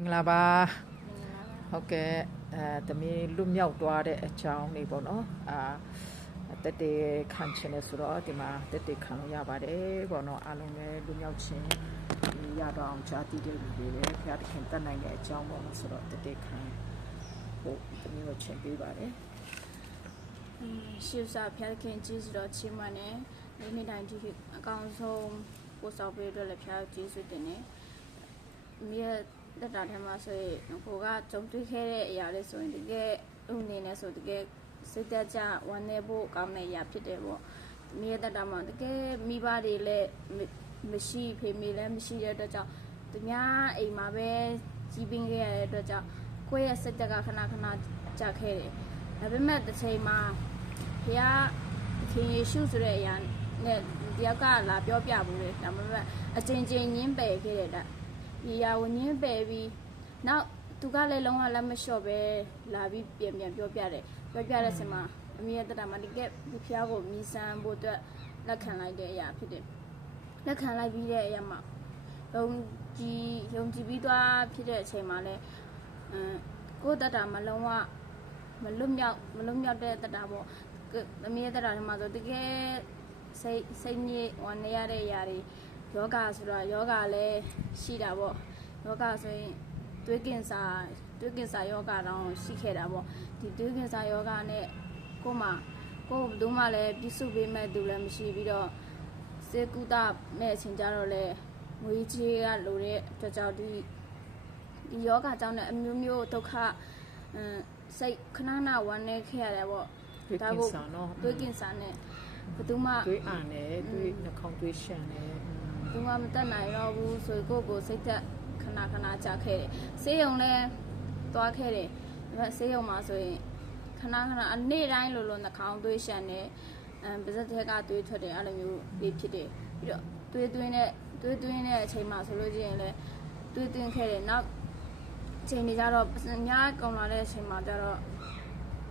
င်္ဂလာပါဟုတ်ကဲ့တမီးလွတ်မြောက်သွားတဲ့အကြောင်းလေးပေါ့နော်တက်တေခံချင်တယ်ဆိုတော့ဒီမှာတက်တေခံလို့ရပါတယ်ပေါ့နော်အားလုံးလည်းလွတ်မြောက်ခြင်းရတော့အောင်ကြားတည်တဲ့လူတွေပဲဖျားတခင်တတ်နိုင်တဲ့အကြောင်းပေါ့နော်ဆိုတော့တက်တေခံဖို့တမီးတို့ချင်ပေးပါတယ်ရှေ့စားဖျားခင်ကြီးဆိုတော့ချင်းမနဲ့နေ့တိုင်းဒီအကောင်ဆုံးပို့ဆောင်ပေးအတွက်လည်းဖျားကြီးစွတင်နေမြေတက်တာထဲမှာဆိုရင်ကိုကကြုံတွေ့ခဲ့တဲ့အရာလေးဆိုရင်တကယ်ဥနေနေဆိုတကယ်စိတ်သက်ကြဝမ်းနေဖို့ကောင်းတဲ့အရာဖြစ်တယ်ပေါ့မြေတက်တာမှာတကယ်မိဘတွေလည်းမရှိဖေမေလည်းမရှိတဲ့အတွက်ကြောင့်သူများအိမ်မှာပဲကြီးပင်းခဲ့ရတဲ့အတွက်ကြောင့်ကိုယ့်ရဲ့စိတ်တက်ကခဏခဏကြခဲ့တယ်ဒါပေမဲ့တစ်ချိန်မှာဘုရားခင်ယေရှုဆိုတဲ့အရာနဲ့တယောက်ကလာပြောပြဘူးလေဒါပေမဲ့အချိန်ချင်းညင်းပယ်ခဲ့တဲ့ဒီရာကိုညင်းပယ်ပြီးနောက်သူကလည်းလုံးဝလက်မလျှော့ပဲလာပြီးပြန်ပြောပြတဲ့ဆင်မှာအမေရဲ့တတမှာတကယ်ဘုရားကိုမြည်ဆန်းဖို့အတွက်လက်ခံလိုက်တဲ့အရာဖြစ်တယ်လက်ခံလိုက်ပြီးတဲ့အရာမှာယုံကြည်ပြီးသွားဖြစ်တဲ့အချိန်မှာလည်းကိုယ်တတမှာလုံးဝမလွတ်မြောက်တဲ့တတပေါ့အမေရဲ့တတထဲမှာဆိုတကယ်စိတ်ညစ်ဝမ်းနေရတဲ့အရာတွေယောဂဆိုတော့ယောဂလည်းရှိတာပေါ့ယောဂဆိုရင်သွေးကင်ဆာယောဂတောင်ရှိခဲ့တာပေါ့ဒီသွေးကင်ဆာယောဂနဲ့ကိုဘယ်သူမှလည်းပြစ်စုပေးမဲ့သူလည်းမရှိပြီးတော့စေကုသမဲ့အချိန်ကြတော့လေငွေကြီးကလိုတဲ့အတွက်ကြောင့်ဒီယောဂကြောင့်လည်းအမျိုးမျိုးဒုက္ခစိတ်ခဏဝမ်းနေခဲ့ရတယ်ပေါ့ဒါကိုသွေးကင်ဆာနဲ့ဘယ်သူမှသွေးအာနဲ့သွေးနှာခေါင်းသွေးရှမ်းနဲ့သူကမတက်နိုင်တော့ဘူးဆိုကိုစိတ်သက်ခဏကြခဲ့တယ်ဆေးရုံလည်းသွားခဲ့တယ်ဒါပေမဲ့ဆေးရုံမှာဆိုရင်ခဏအနေ့တိုင်းလိုနှာခေါင်းသွေးရှမ်းနဲ့ပါးစပ်ထဲကသွေးထွက်တယ်အဲ့လိုမျိုးလေးဖြစ်တယ်ပြီးတော့သွေးသွင်းတဲ့အချိန်မှာဆိုလို့ရှိရင်လည်းသွေးသွင်းခဲ့တယ်နောက်အချိန်တွေကြတော့ညကုန်လာတဲ့အချိန်မှာကျတော့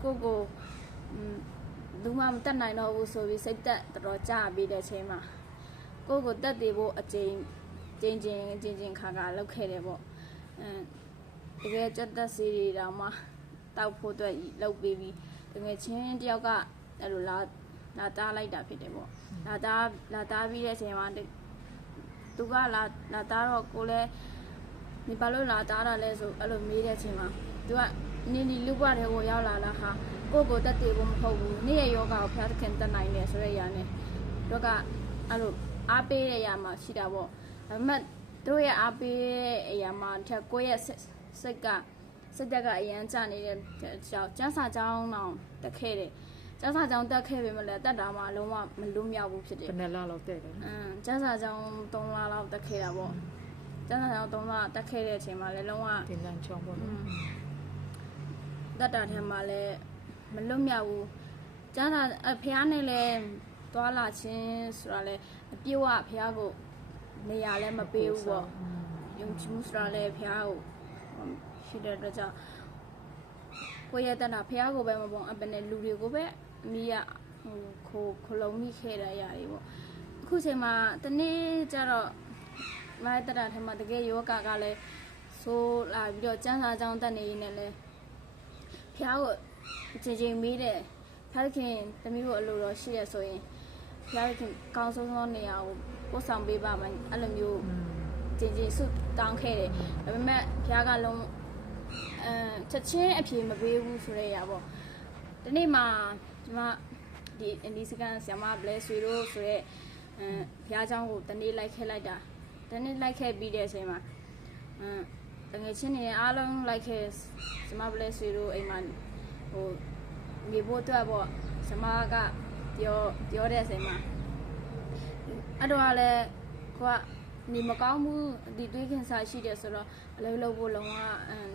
ကိုလူမှမတက်နိုင်တော့ဘူးဆိုပြီးစိတ်သက်တော်ကြပြီးတဲ့အချိန်မှာကိုတက်တည်ဖို့အချိန်ချင်းခါလောက်ခဲ့တယ်ပေါ့တကယ်ကြက်သက်စီတွေတောင်မှတောက်ဖို့အတွက်လောက်ပေးပြီးတကယ်ချင်းတယောက်ကအဲ့လိုလာတားလိုက်တာဖြစ်တယ်ပေါ့လာတားပြီးတဲ့အချိန်မှာသူကလာတားတော့ကိုလည်းဒီဘာလို့လာတားတာလဲဆိုအဲ့လိုမေးတဲ့အချိန်မှာသူကနီလူဘွားတွေကိုရောက်လာလားဟာကိုတက်တည်ဖို့မဟုတ်ဘူးနေ့ရဲ့ယောဂကိုဖျားသခင်တက်နိုင်တယ်ဆိုတဲ့အရာနဲ့တော့ကအဲ့လိုအားပေးတဲ့အရာမှာရှိတာပေါ့ဒါပေမဲ့တို့ရဲ့အားပေးတဲ့အရာမှာတစ်ကိုယ့်ရဲ့စိတ်ကအရန်ကျနေတဲ့ကြောင့်ကျန်းစာကြောင်းအောင်တက်ခဲ့တယ်ကျန်းစာကြောင်းတက်ခဲ့ပေမဲ့လည်းတက်တာမှလုံးဝမလွတ်မြောက်ဘူးဖြစ်တယ်ဘယ်နှစ်လလောက်တက်တယ်ကျန်းစာကြောင်း3လလောက်တက်ခဲ့တာပေါ့ကျန်းစာကြောင်း3လတက်ခဲ့တဲ့အချိန်မှာလည်းလုံးဝတင်တန်းချောင်းပေါ့တက်တာထဲမှာလည်းမလွတ်မြောက်ဘူးကျန်းစာဖះနဲ့လည်းသွားလာခြင်းဆိုတာလည်းအပြည့်ဝဖះကိုနေရာလည်းမပေးဘူးပေါ့ယုံကြည်မှုဆိုတာလည်းဖះကိုရှိတဲ့အတွက်ကြောင့်ကိုရတဲ့တာဖះကိုပဲမပုံအပနဲ့လူတွေကိုပဲအမိရခလုံးမိခဲ့တဲ့အရာတွေပေါ့အခုချိန်မှာတနေ့ကျတော့မိုင်းတတာထဲမှာတကယ်ယောဂကလည်းဆိုးလာပြီးတော့ကျန်းစာကြောင်းတက်နေရင်းနဲ့လည်းဖះကိုချိန်မေးတယ်ဖះခင်သမီးကိုအလိုတော်ရှိရဆိုရင်ဖះခင်ကောင်းဆုံးသောနေရာကိုပို့ဆောင်ပေးပါမယ်အဲ့လိုမျိုးချင်းစုတောင်းခဲ့တယ်ဒါပေမဲ့ဖះကလုံးချက်ချင်းအပြေမပေးဘူးဆိုတဲ့အရာပေါ့ဒီနေ့မှာဒီမှာဒီစကန်ဆရာမဘလဲဆွေတို့ဆိုရဲဖះเจ้าကိုတနေ့လိုက်ခဲ့လိုက်တာတနေ့လိုက်ခဲ့ပြီးတဲ့အချိန်မှာတကယ်ချင်းနေအားလုံးလိုက်ခဲ့ဆရာမဘလဲဆွေတို့အိမ်မှာဟိုမြေဖို့အတွက်ပေါ့ဆရာမကပြောတဲ့အချိန်မှာအဲ့တော့လည်းကိုကနေမကောင်းဘူးဒီတွေးခင်စားရှိတယ်ဆိုတော့အလုပ်လုပ်ဖို့လုံးဝ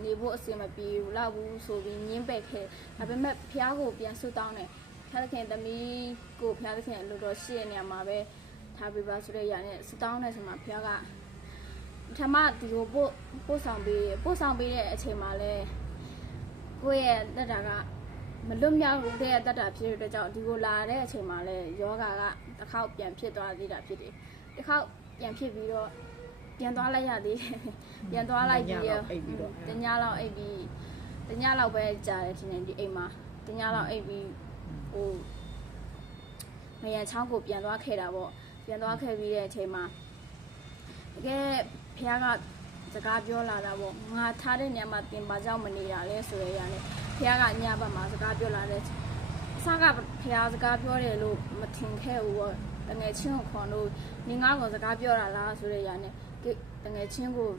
နေဖို့အဆင်မပြေဘူးလောက်ဘူးဆိုပြီးညင်းပယ်ခဲ့ဒါပေမဲ့ဖះကိုပြန်ဆွတောင်းတယ်ဖះသခင်သမီးကိုဖះသခင်အလိုတော်ရှိတဲ့နေရာမှာပဲထားပေးပါဆိုတဲ့ຢာနဲ့ဆွတောင်းတဲ့ဆိုမှဖះကထမဒီကိုပို့ဆောင်ပေးတဲ့အချိန်မှာလဲကိုယ့်ရဲ့တက်တာကမလွတ်မြောက်တဲ့တက်တာဖြစ်တဲ့အတွက်ကြောင့်ဒီကိုလာတဲ့အချိန်မှာလဲယောဂါကတစ်ခေါက်ပြန်ဖြစ်သွားသေးတာဖြစ်တယ်တစ်ခေါက်ပြန်ဖြစ်ပြီးတော့ ပြန်သွားလိုက်ရသေးတယ်ပြန်သွားလိုက်ပြီးတညလောက်အိပ်ပြီးတညလောက်ပဲကြာတယ်ဒီနေ့ဒီအိမ်မှာတညလောက်အိပ်ပြီးဟိုငရံချောင်းကိုပြန်သွားခဲ့တာပေါ့ပြန်သွားခဲ့ပြီးတဲ့အချိန်မှာတကယ်ဖះကစကားပြောလာတာပေါ့ငါထားတဲ့နေရာမှာတင်ပါကြောက်မနေတာလဲဆိုရရတယ်ဖះကညဘက်မှာစကားပြောလာတဲ့အစကဖះစကားပြောတယ်လို့မထင်ခဲ့ဘူးပေါ့တငယ်ချင်းကိုခေါ်လို့နေငါ့ကိုစကားပြောတာလားဆိုရရတယ်တငယ်ချင်းကို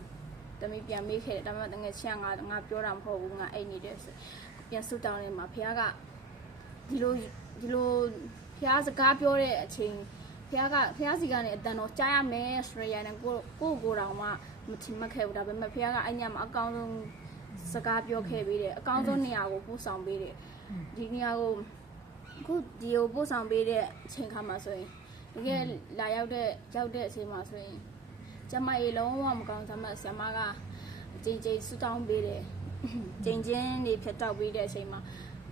တမီပြန်မေးခဲ့တယ်ဒါပေမဲ့တငယ်ချင်းကငါပြောတာမဟုတ်ဘူးငါအိတ်နေတယ်ဆိုပြန်ဆူတောင်းနေမှာဖះကဒီလိုဖះစကားပြောတဲ့အချိန်ဖះစီကနေအတန်တော့ကြားရမယ်ဆိုရရတယ်ကိုတောင်မှမထင်မှတ်ခဲ့ဘူးဒါပေမဲ့ဖះကအဲ့ညမှာအကောင်းဆုံးစကားပြောခဲ့ပြီးတယ်အကောင်းဆုံးနေရာကိုပို့ဆောင်ပေးတယ်ဒီနေရာကိုအခုဒီကိုပို့ဆောင်ပေးတဲ့အချိန်ခါမှာဆိုရင်တကယ်လာရောက်တဲ့အချိန်မှာဆိုရင်ကျမရေလုံးဝမကောင်းစမ်းမဆရာမကအချိန်ဆူတောင်းပေးတယ်ချိန်ချင်းတွေဖြတ်တောက်ပေးတဲ့အချိန်မှာ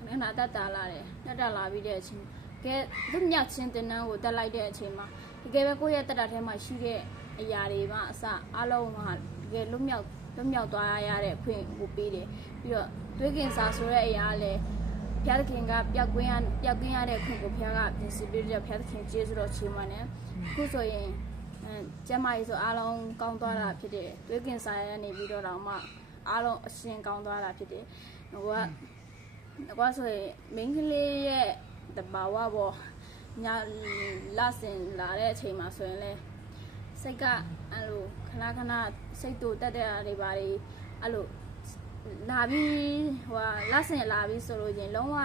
ခဏတက်တာလာတယ်တက်တာလာပြီးတဲ့အချိန်ကဲသူညချင်းတင်နှန်းကိုတက်လိုက်တဲ့အချိန်မှာတကယ်ပဲကိုယ့်ရဲ့တက်တာထဲမှာရှိတဲ့အရာတွေမှအစအလုံးကတကယ်လွတ်မြောက်သွားရတဲ့အခွင့်ကိုပေးတယ်ပြီးတော့တွေးကင်စာဆိုတဲ့အရာကလည်းဖျားသခင်ကပျောက်ကင်းရတဲ့ခွင့်ကိုဖျားကပြင်ဆင်ပေးတဲ့ဖျားသခင်ကျေးဇူးတော်ချီးမွမ်းတယ်အခုဆိုရင်ကျမကြီးဆိုအားလုံးကောင်းသွားတာဖြစ်တယ်တွေးကင်စာရနေပြီးတော့မှအားလုံးအရှင်ကောင်းသွားတာဖြစ်တယ်ဟိုကဆိုရင်မင်းကလေးရဲ့တဘာဝပေါ့ညလာစင်လာတဲ့အချိန်မှာဆိုရင်လေစိတ်ကအဲ့လိုခဏစိတ်တူတက်တဲ့အားတွေပါလေအဲ့လိုလာပြီးဟိုလာစင်လာပြီးဆိုလို့ရင်လုံးဝ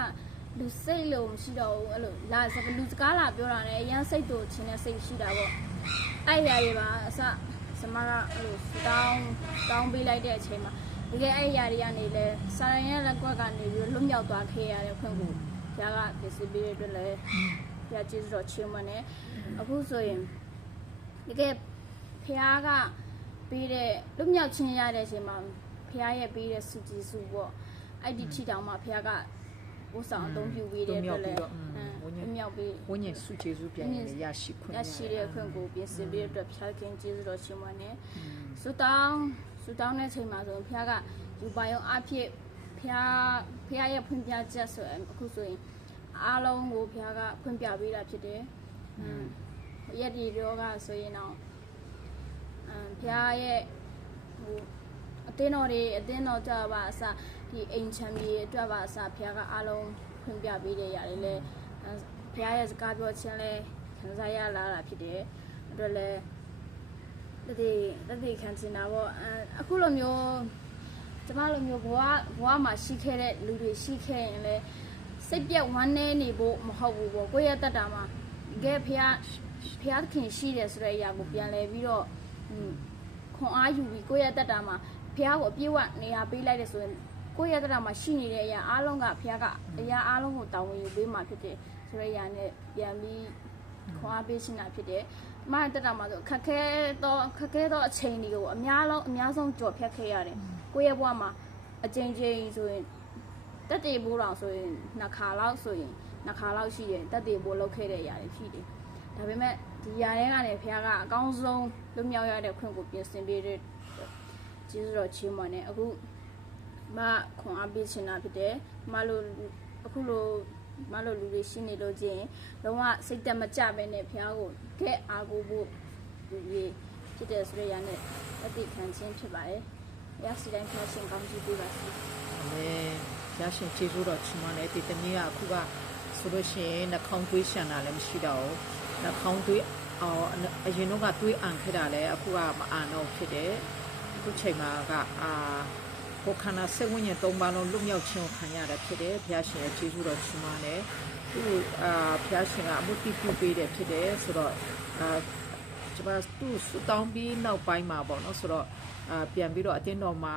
လူစိတ်လုံးမရှိတော့ဘူးအဲ့လိုလူစကားလာပြောတာနဲ့အရင်စိတ်တူချင်းတဲ့စိတ်ရှိတာပေါ့အဲ့ရတွေပါအစစမကအဲ့လိုတောင်းပေးလိုက်တဲ့အချိန်မှာတကယ်အဲ့ရတွေကနေလဲစာရန်ရဲ့လက်ကွက်ကနေပြီးလွတ်မြောက်သွားခဲ့ရတဲ့ခွင့်ကိုဖျားကပြင်ဆင်ပေးတဲ့အတွက်လည်းဖျားကျေးဇူးတော်ချီးမွမ်းတယ်အခုဆိုရင်တကယ်ဖျားကပေးတဲ့လွတ်မြောက်ခြင်းရတဲ့အချိန်မှာဖျားရဲ့ပေးတဲ့စုကြည်စုပေါ့အဲ့ဒီထီတောင်မှဖျားကဘုဆောင်အသုံးပြုပေးတဲ့အတွက်လည်းမြောက်ပြီးဝိညာဉ်စုကျေးဇူးပြန်ရရှိခွင့်တဲ့ခွင့်ကိုပြင်ဆင်ပေးတဲ့အတွက်ဖျားခင်ကျေးဇူးတော်ချီးမွမ်းတယ်ဆူတောင်းတဲ့အချိန်မှာဆိုဖျားကယူပါယုံအဖြစ်ဖျားရဲ့ဖွင့်ပြချက်ဆိုအခုဆိုရင်အားလုံးကိုဖျားကဖွင့်ပြပေးတာဖြစ်တယ်ရက်ဒီရောကဆိုရင်တော့ဖျားရဲ့ဟိုအတင်းတော်ကြပါအစဒီအိမ်ချမ်းမြေအတွက်ပါအစဖျားကအားလုံးဖွင့်ပြပေးတဲ့ຢာတွေလဲဖျားရဲ့စကားပြောခြင်းလဲခံစားရလာတာဖြစ်တယ်အတွက်လဲတတိခံချင်တာပေါ့အခုလိုမျိုးကျမလိုမျိုးဘဝမှာရှိခဲ့တဲ့လူတွေရှိခဲ့ရင်လဲစိတ်ပြက်ဝမ်းနည်းနေဖို့မဟုတ်ဘူးပေါ့ကိုယ့်ရဲ့တက်တာမှာတကယ်ဖျားခင်ရှိတယ်ဆိုတဲ့အရာကိုပြန်လဲပြီးတော့ခွန်အားယူပြီးကိုယ့်ရဲ့တက်တာမှာဖျားကိုအပြည့်ဝနေရာပေးလိုက်တယ်ဆိုရင်ကိုယ့်ရဲ့တက်တာမှာရှိနေတဲ့အရာအားလုံးကဖျားကအရာအားလုံးကိုတာဝန်ယူပေးမှဖြစ်တယ်ဆိုတဲ့အရာနဲ့ပြန်ပြီးခွန်အားပေးရှင်းတာဖြစ်တယ်မတက်တာမှာဆိုခက်ခဲသောအချိန်တွေကိုအများဆုံးကြော်ဖြတ်ခဲ့ရတယ်ကိုယ့်ရဲ့ဘဝမှာအချိန်ဆိုရင်တက်တေဘိုးတော်ဆိုရင်နှစ်ခါလောက်ရှိတယ်တက်တေဘိုးလောက်ခဲ့တဲ့အရာတွေရှိတယ်ဒါပေမဲ့ဒီຢာတွေကနေဖခင်ကအကောင်းဆုံးလွတ်မြောက်ရတဲ့ခွင့်ကိုပြင်ဆင်ပေးတဲ့ကျေးဇူးတော်ချီးမွမ်းတယ်အခုမခွန်အားပေးချင်တာဖြစ်တယ်အခုလိုလူတွေရှိနေလို့ချင်းလုံးဝစိတ်တက်မကြပဲနဲ့ဖခင်ကိုကဲအားကိုဖို့လူတွေဖြစ်တဲ့ဆိုရရနဲ့အတိခံခြင်းဖြစ်ပါတယ်ရရှိတိုင်းဖခင်ကောင်းချီးပေးပါစေအာမင်ရရှင်ကျေးဇူးတော်ချီးမွမ်းတယ်ဒီတနေ့ကအခုကဆိုလို့ရှိရင်နှာခေါင်းသွေးရှံတာလည်းမရှိတော့ဘူးနှာခေါင်းသွေးအရင်တော့ကသွေးအန်ခဲ့တာလည်းအခုကမအန်တော့ဖြစ်တယ်အခုချိန်မှာကကိုခန္ဓာစိတ်ဝိညာဉ်၃ပါးလုံးလွတ်မြောက်ခြင်းကိုခံရတာဖြစ်တယ်ဘုရားရှင်ရဲ့ကျေးဇူးတော်ချီးမွမ်းတယ်သူဘုရားရှင်ကအမှုပြုပေးတယ်ဖြစ်တယ်ဆိုတော့ကျွန်မသူ့စတောင်းပြီးနောက်ပိုင်းမှာပေါ့နော်ဆိုတော့ပြန်ပြီးတော့အတင်းတော်မှာ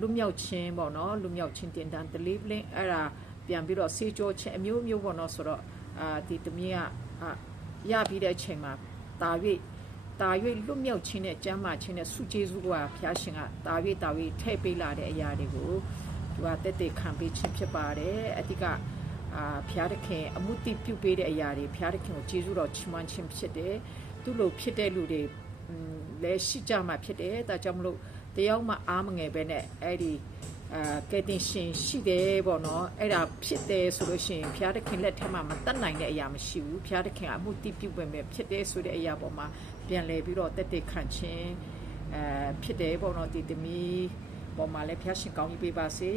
လွတ်မြောက်ခြင်းပေါ့နော်လွတ်မြောက်ခြင်းတင်တန်း delivering အဲ့ဒါပြန်ပြီးတော့ဆေးကြောခြင်းအမျိုးမျိုးပေါ့နော်ဆိုတော့ဒီတမီးကရပြီးတဲ့အချိန်မှာတာ၍လွတ်မြောက်ခြင်းနဲ့ကျမ်းမာခြင်းနဲ့ဆုကျေးဇူးကဘုရားရှင်ကတာ၍ထည့်ပေးလာတဲ့အရာတွေကိုသူကတက်တက်ခံပေးခြင်းဖြစ်ပါတယ်အတိကဘုရားသခင်အမှုတည်ပြုပေးတဲ့အရာတွေဘုရားသခင်ကိုကျေးဇူးတော်ချီးမွမ်းခြင်းဖြစ်တယ်သူ့လိုဖြစ်တဲ့လူတွေ လဲရှိကြမှာဖြစ်တယ်ဒါကြောင့်မလို့တယောက်မှအားမငယ်ပဲနဲ့အဲ့ဒီကဲတင်ရှင်ရှိတယ်ပေါ့နော်အဲ့ဒါဖြစ်တယ်ဆိုလို့ရှိရင်ဘုရားသခင်လက်ထက်မှာမတတ်နိုင်တဲ့အရာမရှိဘူးဘုရားသခင်အမှုတည်ပြုဝင်ပဲဖြစ်တယ်ဆိုတဲ့အရာပေါ်မှာပြန်လဲပြီးတော့တက်ခံခြင်းဖြစ်တယ်ပေါ့နော်ဒီသမီးပေါ်မှာလည်းဘုရားရှင်ကောင်းကြီးပေးပါစေ